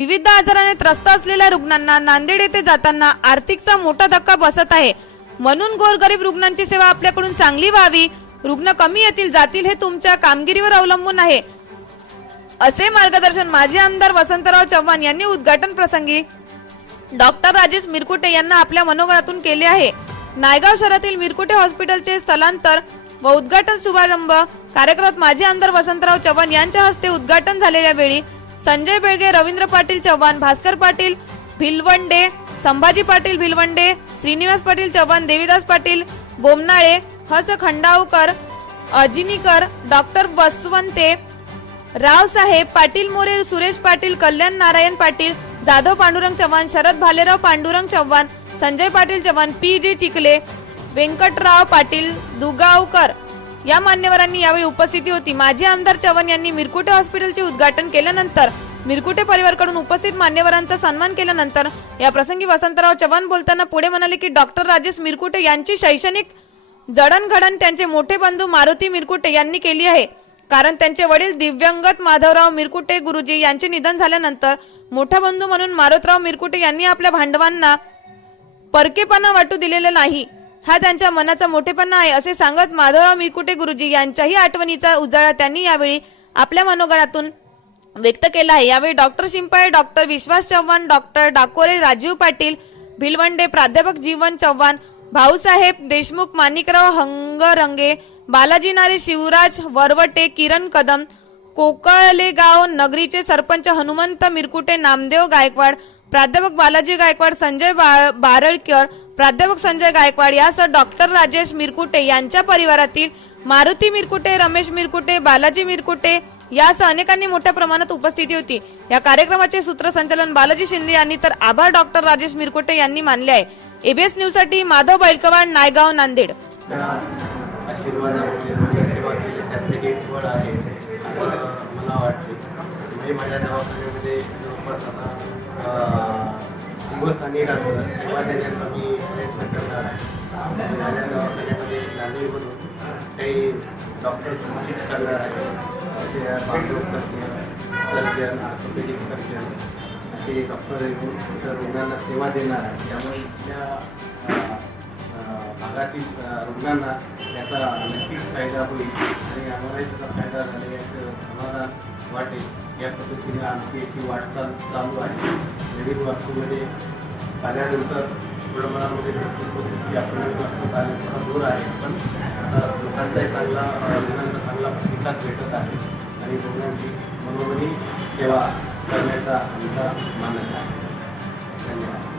विविध आजाराने त्रस्त असलेल्या रुग्णांना नांदेड येथे जाताना आर्थिकचा मोठा धक्का बसत आहे. म्हणून गोरगरीब रुग्णांची सेवा आपल्याकडून चांगली व्हावी. रुग्ण कमी येतील जातील हे तुमच्या कामगिरीवर अवलंबून आहे. असे मार्गदर्शन माजी आमदार वसंतराव चव्हाण यांनी उद्घाटन प्रसंगी डॉक्टर राजेश मिरकुटे यांना आपल्या मनोगतातून केले आहे. नायगाव शहरातील मिरकुटे हॉस्पिटलचे स्थलांतर व उद्घाटन शुभारंभ कार्यक्रमात माजी आमदार वसंतराव चव्हाण यांच्या हस्ते उद्घाटन झालेल्या वेळी संजय बेळगे रवींद्र पाटील चव्हाण भास्कर पाटील भिलवंडे संभाजी पाटील भिलवंडे श्रीनिवास पाटील चव्हाण देवीदास पाटील बोमनाळे हस Khandavkar Ajinikar doctor Vaswante Raosaheb Patil More Suresh Patil Kalyan Narayan Patil Jadhav Pandurang Chavan Sharad Bhalerao Pandurang Chavan Sanjay Patil Chavan P J Chikhale Vyankatrao Patil दुगावकर. या मान्यवरांनी यावेळी उपस्थिती होती. माजी आमदार चव्हाण यांनी मिरकुटे हॉस्पिटलचे उद्घाटन केल्यानंतर मिरकुटे परिवारकडून उपस्थित मान्यवरांचा सन्मान केल्यानंतर या प्रसंगी वसंतराव चव्हाण बोलताना पुढे म्हणाले की डॉक्टर राजेश मिरकुटे यांची शैक्षणिक जडणघडण त्यांचे मोठे बंधू मारुती मिरकुटे यांनी केली आहे. कारण त्यांचे वडील दिव्यांगत माधवराव मिरकुटे गुरुजी यांचे निधन झाल्यानंतर मोठा बंधू म्हणून मारुतराव मिरकुटे यांनी आपल्या भांडवांना परकेपणा वाटू दिलेला नाही. हा त्यांच्या मनाचा मोठेपणा आहे असे सांगत माधवराव मिरकुटे गुरुजी यांच्याही आठवणीचा उजाळा त्यांनी यावेळी आपल्या मनोगणातून व्यक्त केला आहे. यावेळी doctor Shimpale doctor Vishwas Chavan doctor Dakore Rajiv Patil Bhilwande प्राध्यापक जीवन चव्हाण भाऊसाहेब देशमुख माणिकराव हंगरंगे बालाजी नारे शिवराज वरवटे किरण कदम कोकळलेगाव नगरीचे सरपंच हनुमंत मिरकुटे नामदेव गायकवाड प्राध्यापक बालाजी गायकवाड संजय बा- बारळकर प्राध्यापक संजय गायकवाड यासह डॉक्टर राजेश मिरकुटे यांच्या परिवारातील मारुती मिरकुटे रमेश मिरकुटे बालाजी मिरकुटे यासह अनेकांनी मोठ्या प्रमाणात उपस्थिती होती या कार्यक्रमाचे सूत्रसंचालन बालाजी शिंदे यांनी तर आभार डॉक्टर राजेश मिरकुटे यांनी मानले आहे एबीएस न्यूजसाठी माधव बैलकवाड नायगाव नांदेड म्हणजे मला वाटते माझ्या दिवस आणि रात्र सेवा देण्याचा मी प्रयत्न करणार आहे. माझ्या दवाखान्यामध्ये नांदेडमधून काही डॉक्टर सूचित करणार आहे. जे बांधवतज्ञ सर्जन ऑर्थोपेडिक सर्जन असे डॉक्टर येऊन इथं रुग्णांना सेवा देणार आहे. त्यामुळे त्या भागातील रुग्णांना याचा नक्कीच फायदा होईल आणि आम्हालाही त्याचा फायदा झाला याचं समाधान वाटेल. या पद्धतीने आमची याची वाटचाल चालू आहे. नवीन वास्तूमध्ये आल्यानंतर प्रमाणामध्ये भरपूर पद्धती आपण नवीन आले थोडा दूर आहे पण लोकांचाही चांगला अ, चांगला प्रतिसाद भेटत आहे आणि रुग्णांची मनोमनी सेवा करण्याचा आमचा मानस आहे. धन्यवाद.